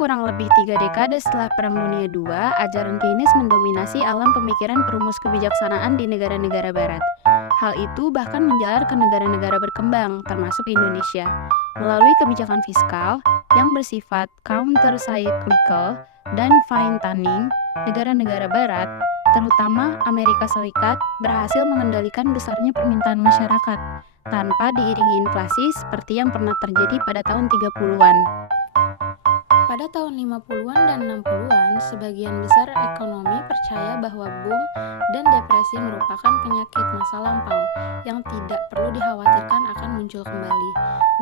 kurang lebih 3 dekade setelah Perang Dunia II, ajaran Keynes mendominasi alam pemikiran perumus kebijaksanaan di negara-negara barat. Hal itu bahkan menjalar ke negara-negara berkembang, termasuk Indonesia. Melalui kebijakan fiskal yang bersifat counter-cyclical dan fine-tuning, negara-negara barat, terutama Amerika Serikat, berhasil mengendalikan besarnya permintaan masyarakat tanpa diiringi inflasi seperti yang pernah terjadi pada tahun 30-an. Pada tahun 50-an dan 60-an, sebagian besar ekonomi percaya bahwa boom dan depresi merupakan penyakit masa lampau yang tidak perlu dikhawatirkan akan muncul kembali.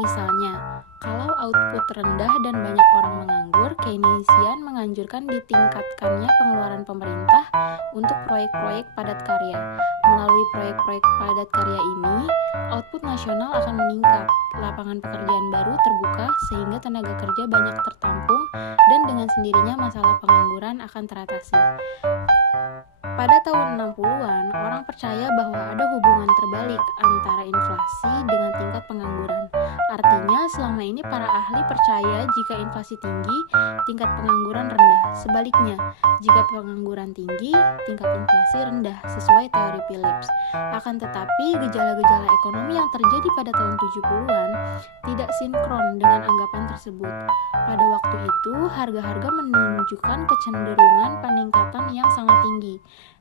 Misalnya, kalau output rendah dan banyak orang menganggur, Keynesian menganjurkan ditingkatkannya pengeluaran pemerintah untuk proyek-proyek padat karya. Melalui proyek-proyek padat karya ini, output nasional akan meningkat, lapangan pekerjaan baru terbuka sehingga tenaga kerja banyak tertampung dan dengan sendirinya masalah pengangguran akan teratasi. Pada tahun 60-an, orang percaya bahwa ada hubungan terbalik antara inflasi dengan tingkat pengangguran. Artinya, selama ini para ahli percaya jika inflasi tinggi, tingkat pengangguran rendah. Sebaliknya, jika pengangguran tinggi, tingkat inflasi rendah, sesuai teori Phillips. Akan tetapi, gejala-gejala ekonomi yang terjadi pada tahun 70-an tidak sinkron dengan anggapan tersebut. Pada waktu itu, harga-harga menunjukkan kecenderungan peningkatan yang sangat tinggi,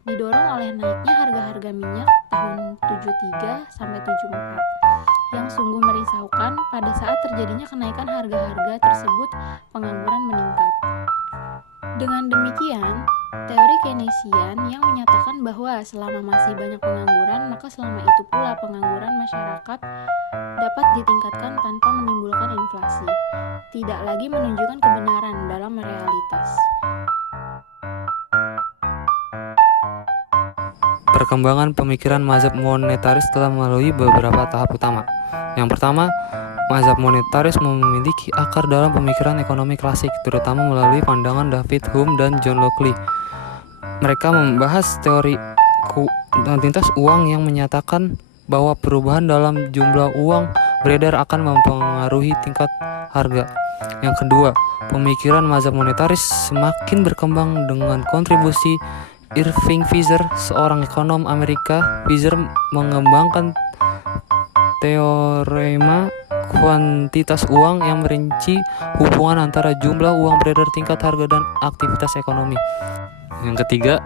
didorong oleh naiknya harga-harga minyak tahun 73 sampai 74 yang sungguh merisaukan. Pada saat terjadinya kenaikan harga-harga tersebut, pengangguran meningkat. Dengan demikian, teori Keynesian yang menyatakan bahwa selama masih banyak pengangguran, maka selama itu pula pengangguran masyarakat dapat ditingkatkan tanpa menimbulkan inflasi, tidak lagi menunjukkan kebenaran dalam realitas. Perkembangan pemikiran mazhab monetaris telah melalui beberapa tahap utama. Yang pertama, mazhab monetaris memiliki akar dalam pemikiran ekonomi klasik, terutama melalui pandangan David Hume dan John Locke. Mereka membahas teori kuantitas uang yang menyatakan bahwa perubahan dalam jumlah uang beredar akan mempengaruhi tingkat harga. Yang kedua, pemikiran mazhab monetaris semakin berkembang dengan kontribusi Irving Fisher, seorang ekonom Amerika. Fisher mengembangkan teorema kuantitas uang yang merinci hubungan antara jumlah uang beredar, tingkat harga, dan aktivitas ekonomi. Yang ketiga,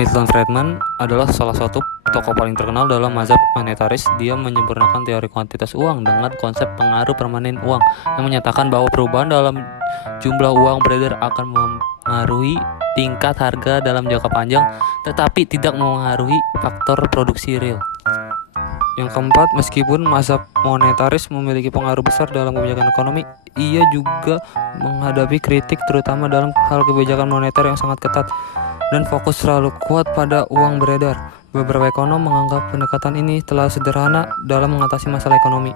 Milton Friedman adalah salah satu tokoh paling terkenal dalam mazhab monetaris. Dia menyempurnakan teori kuantitas uang dengan konsep pengaruh permanen uang yang menyatakan bahwa perubahan dalam jumlah uang beredar akan mempengaruhi tingkat harga dalam jangka panjang, tetapi tidak mempengaruhi faktor produksi real. Yang keempat, meskipun mazhab monetaris memiliki pengaruh besar dalam kebijakan ekonomi, ia juga menghadapi kritik terutama dalam hal kebijakan moneter yang sangat ketat dan fokus terlalu kuat pada uang beredar. Beberapa ekonom menganggap pendekatan ini telah sederhana dalam mengatasi masalah ekonomi.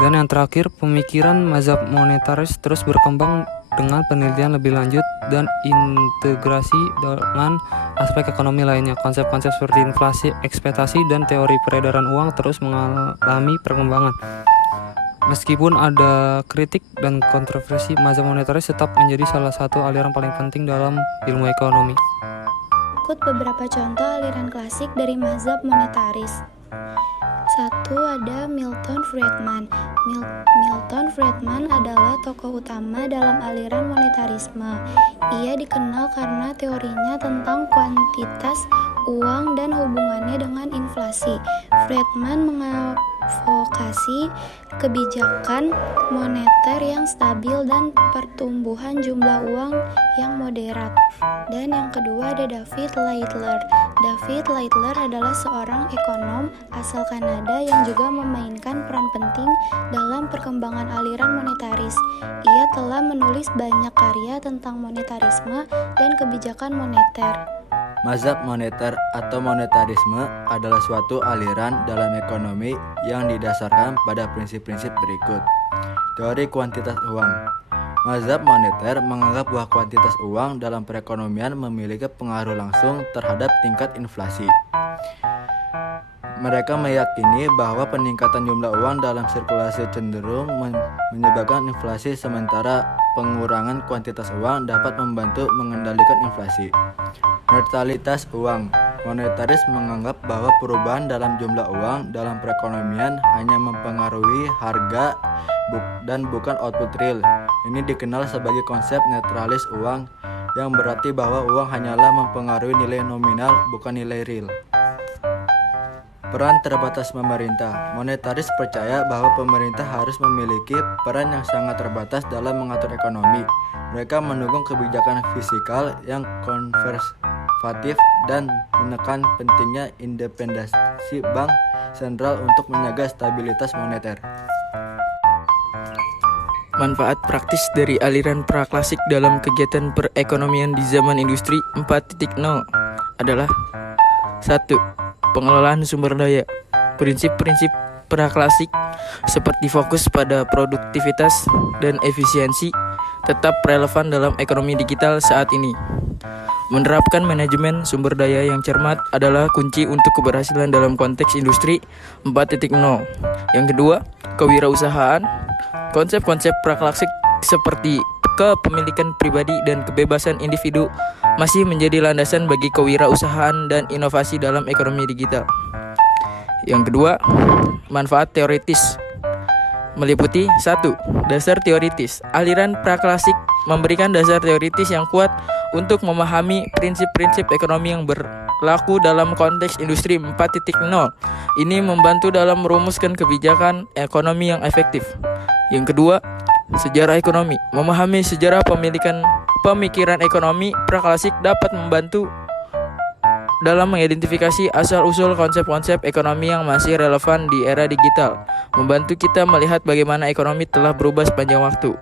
Dan yang terakhir, pemikiran mazhab monetaris terus berkembang dengan penelitian lebih lanjut dan integrasi dengan aspek ekonomi lainnya. Konsep-konsep seperti inflasi, ekspektasi, dan teori peredaran uang terus mengalami perkembangan. Meskipun ada kritik dan kontroversi, mazhab monetaris tetap menjadi salah satu aliran paling penting dalam ilmu ekonomi. Berikut beberapa contoh aliran klasik dari mazhab monetaris. 1. Ada Milton Friedman. Milton Friedman adalah tokoh utama dalam aliran monetarisme. Ia dikenal karena teorinya tentang kuantitas uang dan hubungannya dengan inflasi. Friedman mengadvokasi kebijakan moneter yang stabil dan pertumbuhan jumlah uang yang moderat. Dan yang kedua ada David Littler. David Littler adalah seorang ekonom asal Kanada yang juga memainkan peran penting dalam perkembangan aliran monetaris. Ia telah menulis banyak karya tentang monetarisme dan kebijakan moneter. Mazhab moneter atau monetarisme adalah suatu aliran dalam ekonomi yang didasarkan pada prinsip-prinsip berikut. Teori kuantitas uang. Mazhab moneter menganggap bahwa kuantitas uang dalam perekonomian memiliki pengaruh langsung terhadap tingkat inflasi. Mereka meyakini bahwa peningkatan jumlah uang dalam sirkulasi cenderung menyebabkan inflasi, sementara pengurangan kuantitas uang dapat membantu mengendalikan inflasi. Netralitas uang. Monetaris menganggap bahwa perubahan dalam jumlah uang dalam perekonomian hanya mempengaruhi harga dan bukan output real. Ini dikenal sebagai konsep netralis uang, yang berarti bahwa uang hanyalah mempengaruhi nilai nominal, bukan nilai real. Peran terbatas pemerintah. Monetaris percaya bahwa pemerintah harus memiliki peran yang sangat terbatas dalam mengatur ekonomi. Mereka mendukung kebijakan fiskal yang konservatif dan menekan pentingnya independensi bank sentral untuk menjaga stabilitas moneter. Manfaat praktis dari aliran praklasik dalam kegiatan perekonomian di zaman industri 4.0 adalah 1. Pengelolaan sumber daya. Prinsip-prinsip praklasik seperti fokus pada produktivitas dan efisiensi tetap relevan dalam ekonomi digital saat ini. Menerapkan manajemen sumber daya yang cermat adalah kunci untuk keberhasilan dalam konteks industri 4.0. Yang kedua, kewirausahaan. Konsep-konsep praklasik seperti kepemilikan pribadi dan kebebasan individu masih menjadi landasan bagi kewirausahaan dan inovasi dalam ekonomi digital. Yang kedua, manfaat teoritis meliputi 1. Dasar teoritis. Aliran praklasik memberikan dasar teoritis yang kuat untuk memahami prinsip-prinsip ekonomi yang berlaku dalam konteks industri 4.0. Ini membantu dalam merumuskan kebijakan ekonomi yang efektif. Yang kedua, sejarah ekonomi. Memahami sejarah pemikiran ekonomi praklasik dapat membantu dalam mengidentifikasi asal-usul konsep-konsep ekonomi yang masih relevan di era digital, membantu kita melihat bagaimana ekonomi telah berubah sepanjang waktu.